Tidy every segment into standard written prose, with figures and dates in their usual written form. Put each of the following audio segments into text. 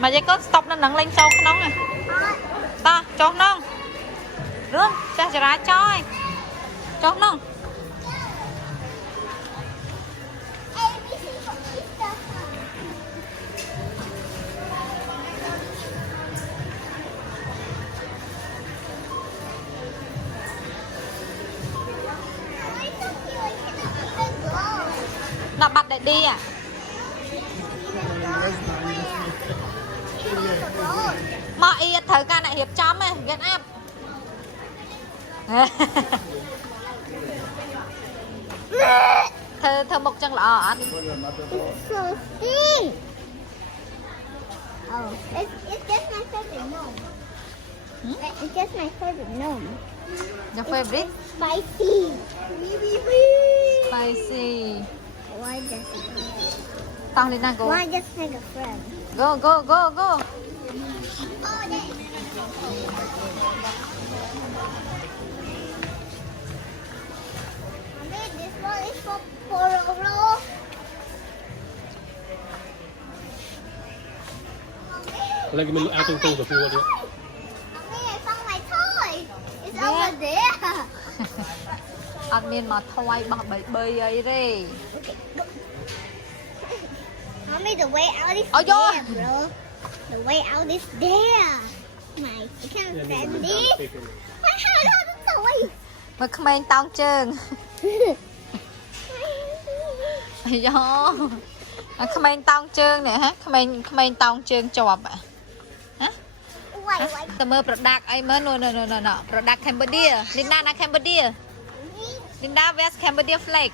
mà vậy có stop nó nặng lên châu nóng này ta cho nông rươn cha ra choi cho nông nó bắt để đi à mọi ý thử ca này hiệp chấm ấy get up thơ một chân lọ anh So thin. Oh, it's just my favorite gnome. It's just my favorite gnome. your favorite Spicy. spicy Why just tăng lên nào go Why just like a friend? go go go go Oh, there. Mommy, this one is for Pororo. Lấy cái mình ao tung tung của phu đi. Mommy, I found my toy. It's over there. admin mà thôi bằng bậy bơi ấy đi Mommy, the way out is Oh, yeah. there, bro. The way out is there. My, you can't stand this. I have another toy. mà không anh tao chân do không anh tao chân nè hả không anh tao chân chọp à hả Why? tao mơ product ai mơ no product Cambodia Linda na Cambodia Linda West Cambodia flag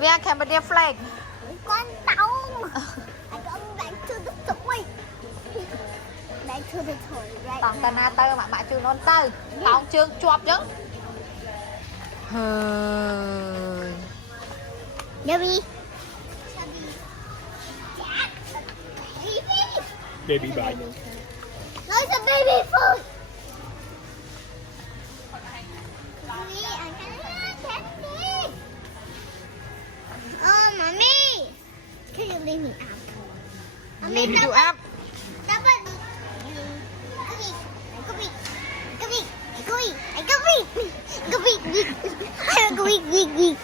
Where Cambodia flag Con tàu. I go back to the toy. Back to the toy right tao ta now. na tơ mà chưa non tơ tao chân chọp chứ hơi Debbie. Baby bye. No, it's a baby food. Mommy, I can't candy. Oh, mommy. Can you leave me out? Mommy, leave you up dapat Go big.